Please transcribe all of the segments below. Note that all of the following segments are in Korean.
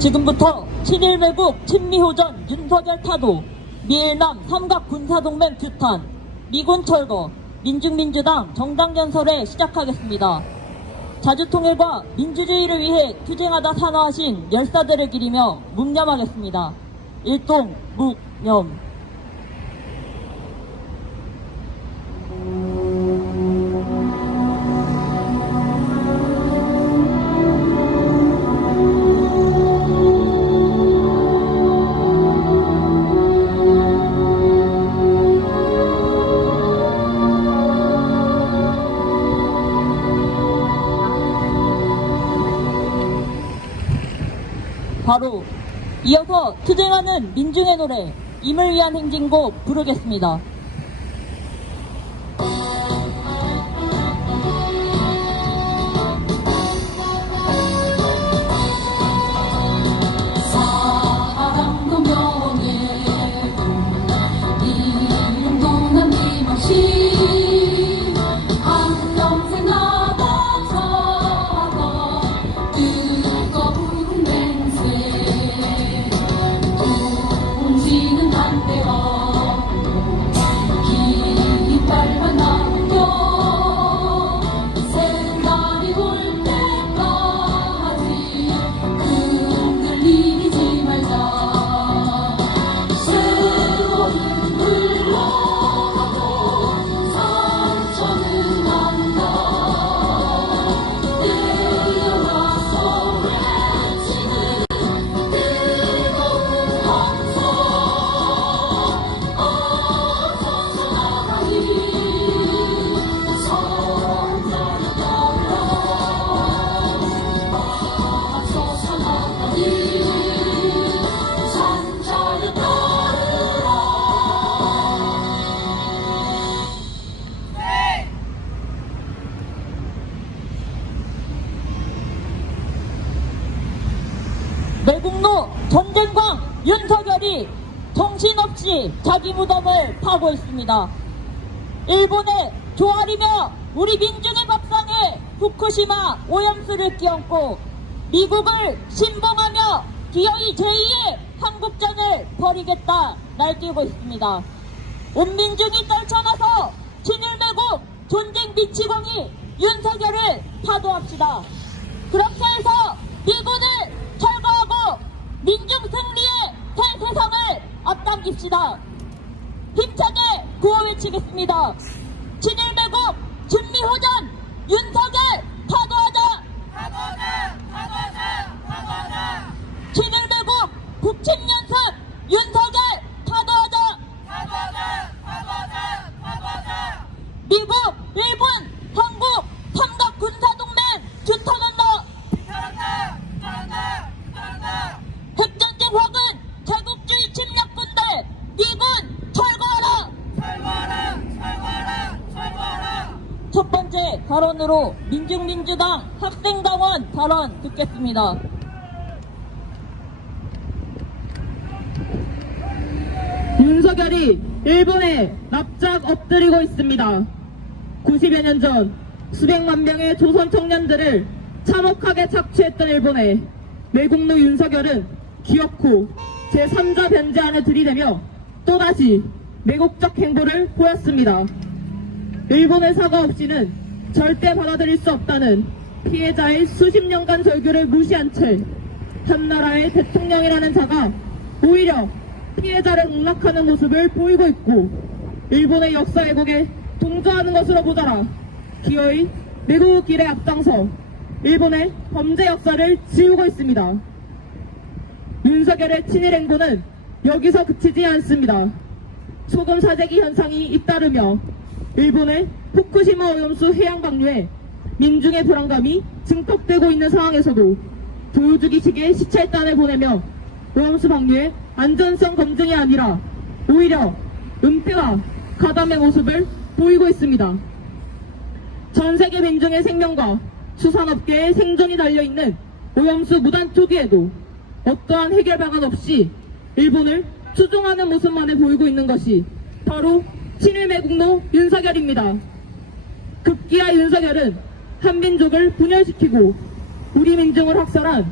지금부터 친일 매국 친미호전 윤석열 타도, 미일남 삼각 군사동맹 규탄, 미군 철거, 민중민주당 정당연설회 시작하겠습니다. 자주통일과 민주주의를 위해 투쟁하다 산화하신 열사들을 기리며 묵념하겠습니다. 일동 묵념. 바로 이어서 투쟁하는 민중의 노래 임을 위한 행진곡 부르겠습니다. 사랑도 명예도 이름도 남김없이 한평생 나가 살아 뜨거운 맹세 동지는 반대와 깃발만 남겨 새날이 올 때까지 흔들리지 말자. 세월은 흘러가고 상처는 난다. 내려와서 외치는 뜨거운 함성 어서서 나가리 성자를 따라 어서서 나가리 산자를 따르라. 매국노 전쟁광 윤석열이 정신없이 자기 무덤을 파고 있습니다. 일본의 조아리며 우리 민중의 밥상에 후쿠시마 오염수를 끼얹고 미국을 신봉하며 기어이 제2의 한국전을 벌이겠다 날뛰고 있습니다. 온 민중이 떨쳐나서 친일매국 전쟁 미치광이 윤석열을 파도합시다. 그렇게 해서 미군을 철거하고 민중 승리의 새 세상을 앞당깁시다. 힘차게 구호 외치겠습니다. 친일매국 친미호전 윤석열 파도하자. 친일매국 북침연습 윤석열 파도하자. 미국, 일본, 한국 삼각 군사동맹 규탄한다. 핵전쟁 확은 제국주의 침략군대 미군 철거하라. 첫 번째 발언으로 민중민주당 학생당원 발언 듣겠습니다. 윤석열이 일본에 납작 엎드리고 있습니다. 90여 년 전 수백만 명의 조선 청년들을 참혹하게 착취했던 일본에 매국노 윤석열은 기어코 제3자 변제안을 들이대며 또다시 매국적 행보를 보였습니다. 일본의 사과 없이는 절대 받아들일 수 없다는 피해자의 수십 년간 절규를 무시한 채 한 나라의 대통령이라는 자가 오히려 피해자를 공락하는 모습을 보이고 있고 일본의 역사 왜곡에 동조하는 것으로 보자라 기어이 매국 길에 앞장서 일본의 범죄 역사를 지우고 있습니다. 윤석열의 친일 행보는 여기서 그치지 않습니다. 소금 사재기 현상이 잇따르며 일본의 후쿠시마 오염수 해양 방류에 민중의 불안감이 증폭되고 있는 상황에서도 보여주기식의 시찰단을 보내며 오염수 방류의 안전성 검증이 아니라 오히려 은폐와 가담의 모습을 보이고 있습니다. 전 세계 민중의 생명과 수산업계의 생존이 달려있는 오염수 무단 투기에도 어떠한 해결 방안 없이 일본을 추종하는 모습만을 보이고 있는 것이 바로 친일매국노 윤석열입니다. 급기야 윤석열은 한민족을 분열시키고 우리 민중을 학살한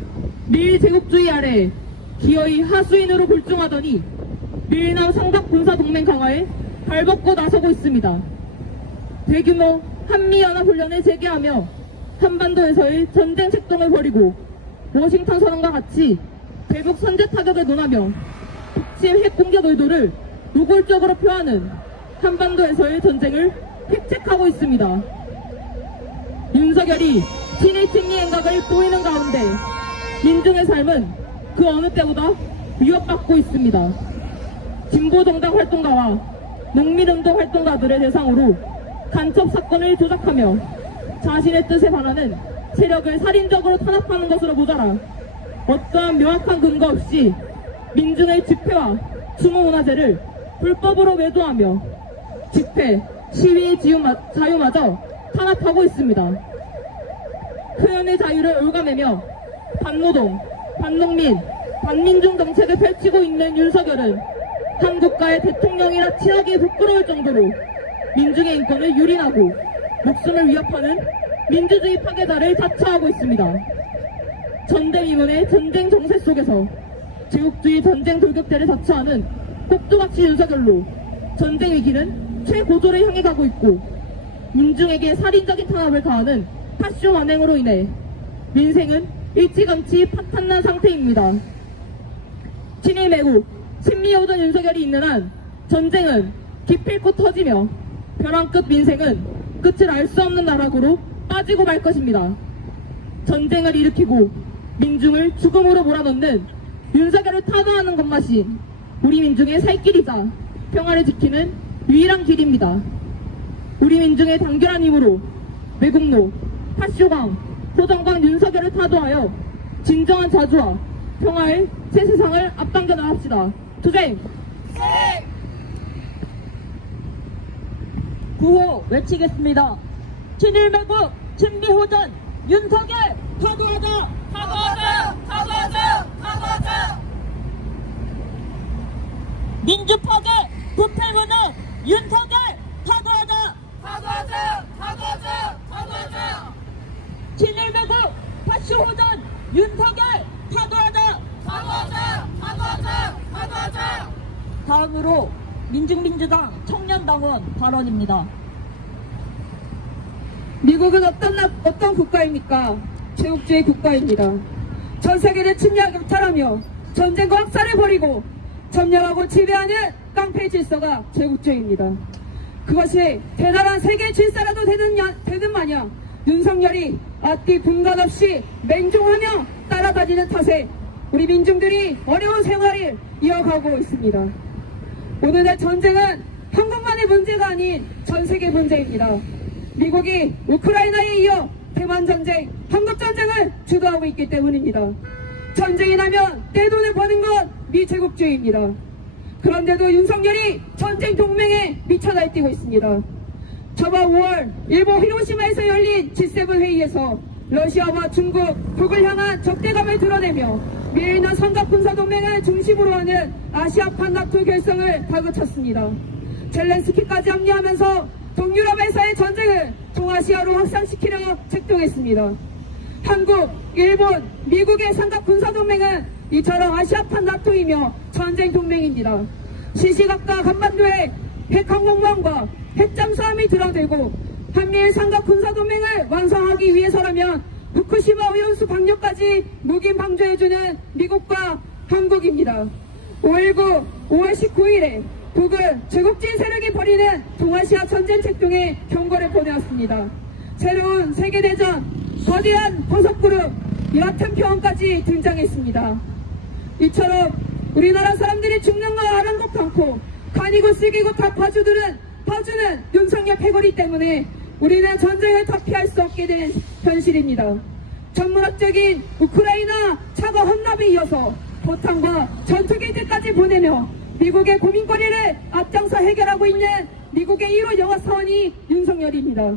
미일 제국주의 아래 기어이 하수인으로 골중하더니 미일남 삼각 군사동맹 강화에 발벗고 나서고 있습니다. 대규모 한미연합훈련을 재개하며 한반도에서의 전쟁 책동을 벌이고 워싱턴 선언과 같이 대북 선제 타격을 논하며 북침 핵공격 의도를 노골적으로 표하는 한반도에서의 전쟁을 획책하고 있습니다. 윤석열이 친일 친미 행각을 보이는 가운데 민중의 삶은 그 어느 때보다 위협받고 있습니다. 진보정당 활동가와 농민운동 활동가들을 대상으로 간첩 사건을 조작하며 자신의 뜻에 반하는 세력을 살인적으로 탄압하는 것으로 모자라 어떠한 명확한 근거 없이 민중의 집회와 추모 문화재를 불법으로 매도하며 집회, 시위의 자유마저 탄압하고 있습니다. 표현의 자유를 올가매며 반노동, 반농민, 반민중 정책을 펼치고 있는 윤석열은 한국가의 대통령이라 친하기 부끄러울 정도로 민중의 인권을 유린하고 목숨을 위협하는 민주주의 파괴자를 자처하고 있습니다. 전대 미문의 전쟁 정세 속에서 제국주의 전쟁 돌격대를 자처하는 꼭두각시 윤석열로 전쟁 위기는 최고조를 향해 가고 있고 민중에게 살인적인 탄압을 가하는 파쇼 완행으로 인해 민생은 일찌감치 파탄난 상태입니다. 친일 매국, 친미여우던 윤석열이 있는 한 전쟁은 기필코 터지며 벼랑끝 민생은 끝을 알 수 없는 나락으로 빠지고 말 것입니다. 전쟁을 일으키고 민중을 죽음으로 몰아넣는 윤석열을 타도하는 것만이 우리 민중의 살 길이자 평화를 지키는 유일한 길입니다. 우리 민중의 단결한 힘으로 매국노, 파쇼광, 호정광 윤석열을 타도하여 진정한 자주와 평화의 새 세상을 앞당겨 나갑시다. 투쟁! 구호 외치겠습니다. 친일 매국, 친미 호전, 윤석열 타도하자! 타도하자! 타도하자! 타도하자! 민주 파괴, 부패 무능, 윤석열 타도하자! 타도하자! 타도하자! 타도하자! 친일 매국, 파쇼 호전, 윤석열 타도하자! 타도하자! 타도하자! 타도하자! 다음으로 민중민주당 청년당원 발언입니다. 미국은 어떤 국가입니까? 제국주의 국가입니다. 전 세계를 침략 약탈하며 전쟁과 학살을 벌이고 점령하고 지배하는 깡패 질서가 제국주의입니다. 그것이 대단한 세계 질서라도 되는 마냥 윤석열이 앞뒤 분간 없이 맹종하며 따라다니는 탓에 우리 민중들이 어려운 생활을 이어가고 있습니다. 오늘의 전쟁은 한국만의 문제가 아닌 전 세계 문제입니다. 미국이 우크라이나에 이어 대만전쟁, 한국전쟁을 주도하고 있기 때문입니다. 전쟁이 나면 떼돈을 버는 건 미제국주의입니다. 그런데도 윤석열이 전쟁 동맹에 미쳐 날뛰고 있습니다. 저번 5월 일본 히로시마에서 열린 G7 회의에서 러시아와 중국, 북을 향한 적대감을 드러내며 미일남 삼각군사동맹을 중심으로 하는 아시아판 나토 결성을 다그쳤습니다. 젤렌스키까지 합류하면서 동유럽에서의 전쟁을 동아시아로 확산시키려 책동했습니다. 한국, 일본, 미국의 삼각군사동맹은 이처럼 아시아판 나토이며 전쟁 동맹입니다. 시시각각 한반도에 핵항공모함과 핵잠수함이 드러들고 한미일 삼각군사동맹을 완성하기 위해서라면 후쿠시마 오염수 방류까지 무기 방조해주는 미국과 한국입니다. 5.19, 5월 19일에 북은 제국주의 세력이 벌이는 동아시아 전쟁 책동에 경고를 보내왔습니다. 새로운 세계대전, 거대한 버섯그룹, 얕은 평원까지 등장했습니다. 이처럼 우리나라 사람들이 죽는 걸 아랑곳 않고 간이고 쓰기고 다 봐주는 윤석열 패거리 때문에 우리는 전쟁을 더 피할 수 없게 된 현실입니다. 전문학적인 우크라이나 차가 헌납에 이어서 포탄과 전투기들까지 보내며 미국의 고민거리를 앞장서 해결하고 있는 미국의 1호 영화 사원이 윤석열입니다.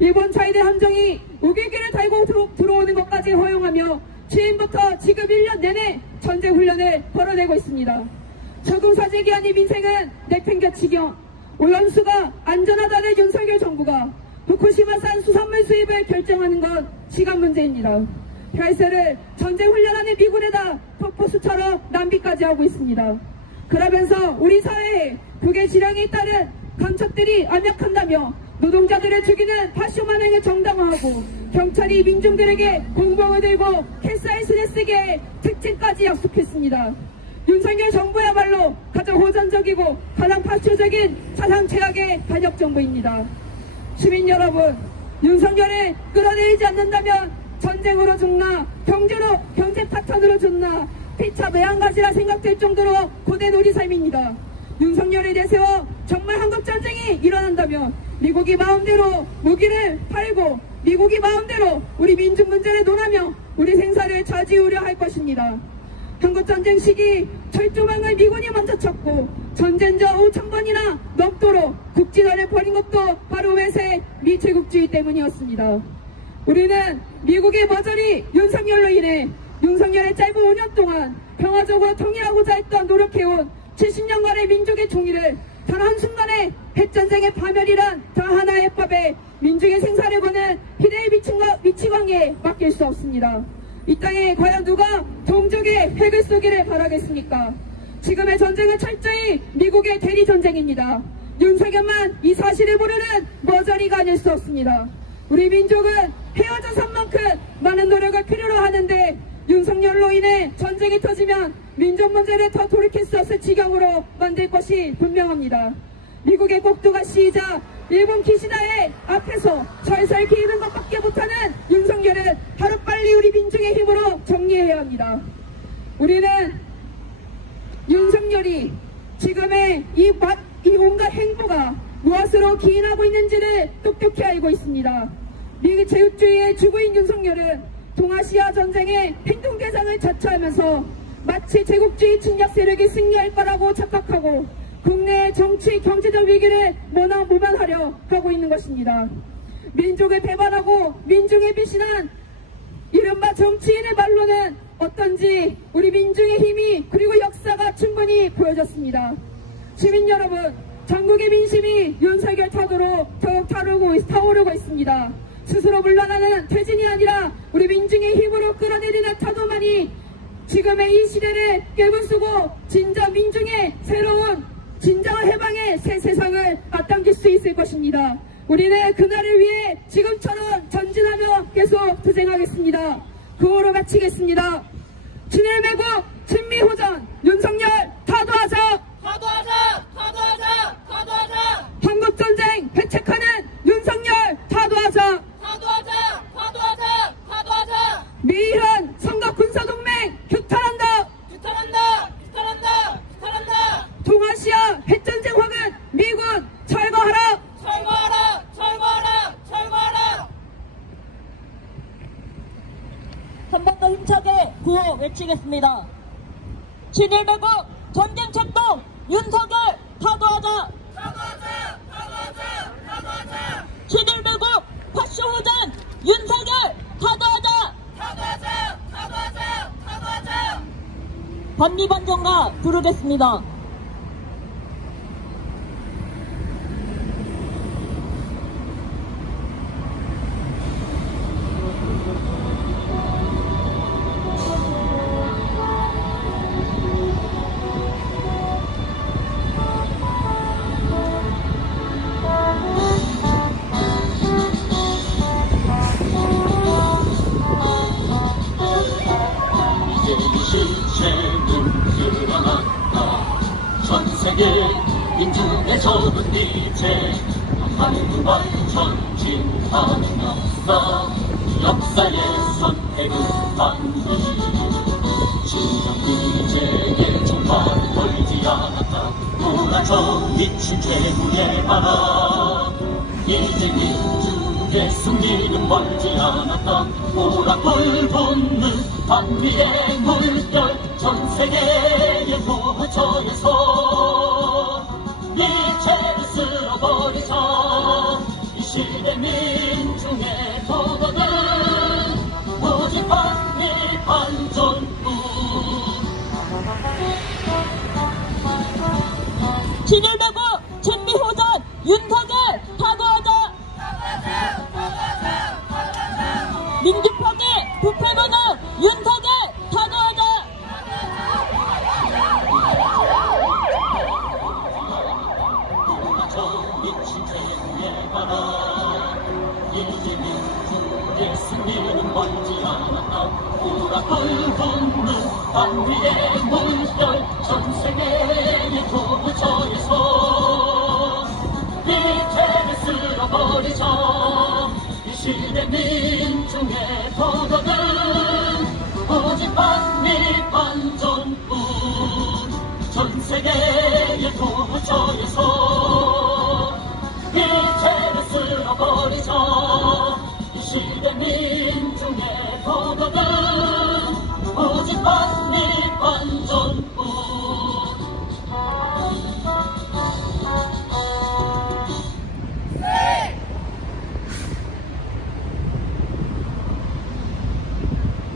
일본 차이대 함정이 우길기를 달고 들어오는 것까지 허용하며 취임부터 지금 1년 내내 전쟁 훈련을 벌어내고 있습니다. 적응사재기 아닌 민생은 내팽겨치경, 오염수가 안전하다는 윤석열 정부가 후쿠시마산 수산물 수입을 결정하는 건 시간 문제입니다. 혈세를 전쟁 훈련하는 미군에다 폭포수처럼 낭비까지 하고 있습니다. 그러면서 우리 사회에 북의 지령에 따른 감척들이 암약한다며 노동자들을 죽이는 파쇼만행을 정당화하고 경찰이 민중들에게 공범을 들고 캡사이신을 쓰게 특징까지 약속했습니다. 윤석열 정부야말로 가장 호전적이고 가장 파쇼적인 사상 최악의 반역 정부입니다. 시민 여러분, 윤석열을 끌어내리지 않는다면 전쟁으로 죽나 경제 파탄으로 죽나 피차 매한가지라 생각될 정도로 고된 우리 삶입니다. 윤석열을 내세워 정말 한국전쟁이 일어난다면 미국이 마음대로 무기를 팔고 미국이 마음대로 우리 민중 문제를 논하며 우리 생사를 좌지우려 할 것입니다. 한국전쟁 시기 철조망을 미군이 먼저 쳤고 전쟁저 5,000번이나 넘도록 국진화를 벌인 것도 바로 외세 미제국주의 때문이었습니다. 우리는 미국의 머저리 윤석열로 인해 윤석열의 짧은 5년 동안 평화적으로 통일하고자 했던 노력해온 70년간의 민족의 총의를 단 한순간에 핵전쟁의 파멸이란 단 하나의 법에 민중의 생사를 거는 희대의 미치광이에 맡길 수 없습니다. 이 땅에 과연 누가 동족의 핵을 쏘기를 바라겠습니까? 지금의 전쟁은 철저히 미국의 대리전쟁입니다. 윤석열만 이 사실을 모르는 머저리가 아닐 수 없습니다. 우리 민족은 헤어져 산 만큼 많은 노력을 필요로 하는데 윤석열로 인해 전쟁이 터지면 민족 문제를 더 돌이킬 수 없을 지경으로 만들 것이 분명합니다. 미국의 꼭두가 시이자 일본 기시다의 앞에서 설설 기는 것밖에 못하는 윤석열은 하루빨리 우리 민중의 힘으로 정리해야 합니다. 우리는 윤석열이 지금의 이 온갖 행보가 무엇으로 기인하고 있는지를 똑똑히 알고 있습니다. 미국 제국주의의 주구인 윤석열은 동아시아 전쟁의 행동대장을 자처하면서 마치 제국주의 침략 세력이 승리할 거라고 착각하고 국내의 정치, 경제적 위기를 모면하려 하고 있는 것입니다. 민족을 배반하고 민중을 비신한 이른바 정치인의 말로는 어떤지 우리 민중의 힘이 그리고 역사가 충분히 보여졌습니다. 시민 여러분, 전국의 민심이 윤석열 탓으로 더욱 타오르고 있습니다. 스스로 물러나는 퇴진이 아니라 우리 민중의 힘으로 끌어내리는 타도만이 지금의 이 시대를 깨부수고 진정 민중의 새로운 진정한 해방의 새 세상을 앞당길 수 있을 것입니다. 우리는 그날을 위해 지금처럼 전진하며 계속 투쟁하겠습니다. 구호로 마치겠습니다. 친일매국 친미호전 윤석열 타도하자! 타도하자! 타도하자! 타도하자! 한국전쟁 회책하는 윤석열 타도하자! 타도하자! 타도하자! 타도하자! 미이한 선거군사동맹 규탄한다! 규탄한다! 규탄한다! 규탄한다! 동아시아 핵전쟁 화근 미군 철거하라! 철거하라! 철거하라! 철거하라! 한 번 더 힘차게 구호 외치겠습니다. 친일매국 전쟁 책동 윤석열 타도하자! 타도하자! 타도하자! 타도하자! 친일매국 파쇼호전 윤석열 타도하자! 타도하자! 타도하자! 타도하자! 반미반정가 부르겠습니다. 실체는 드러났다. 전 세계 민중에서는 이제 한국과 전진하는 역사의 선택은 반드시 진정비제에 정말 걸리지 않았다. 몰아쳐 미친 최후의 바람 이제 민중의 승리는 멀지 않았다. 오락불 돋는 반미의 물결 전 세계의 무저에서 이체를 쓸어버리자. 이 시대 민중의 도덕은 오직 반미 반전뿐. 친일매국 친미호전 윤석열 타도하자! 민주파괴 부패무능 윤석열 탄호하자. 미친 죄에 관한 이제 민주의 승리는 멀지 않았다. 우라불 돋는 한위의 물결 전 세계의 도처에서 위태를 쓸어버리자. 이 시대 민중의 도덕은 오직 반미 반전뿐. 전 세계의 도처에서 위태를 쓸어버리자. 이 시대 민중의 도덕은 오직 반미 반전뿐.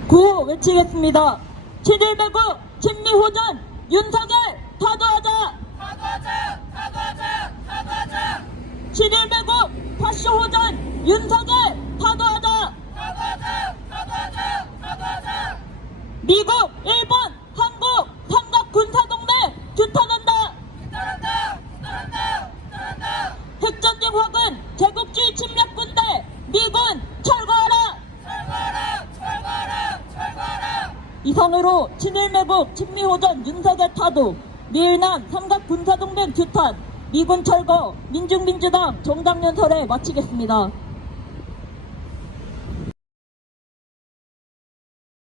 구호 외치겠습니다. 7.1 배구 친미호전 윤석열 타도하자. 타도하자! 타도하자! 타도하자! 7.1 배구 파쇼호전 윤석열 타도하자. 타도하자! 타도하자! 타도하자! 미국, 일본, 한국 삼각 군사동맹 규탄한다. 따른다! 따른다! 따른다! 핵전쟁 확은 제국주의 침략군대 미군 철거하라. 철거하라! 철거하라! 철거하라! 이상으로 친일매국 친미호전 윤석열 타도 미일남 삼각 군사동맹 규탄 미군 철거 민중민주당 정당연설에 마치겠습니다.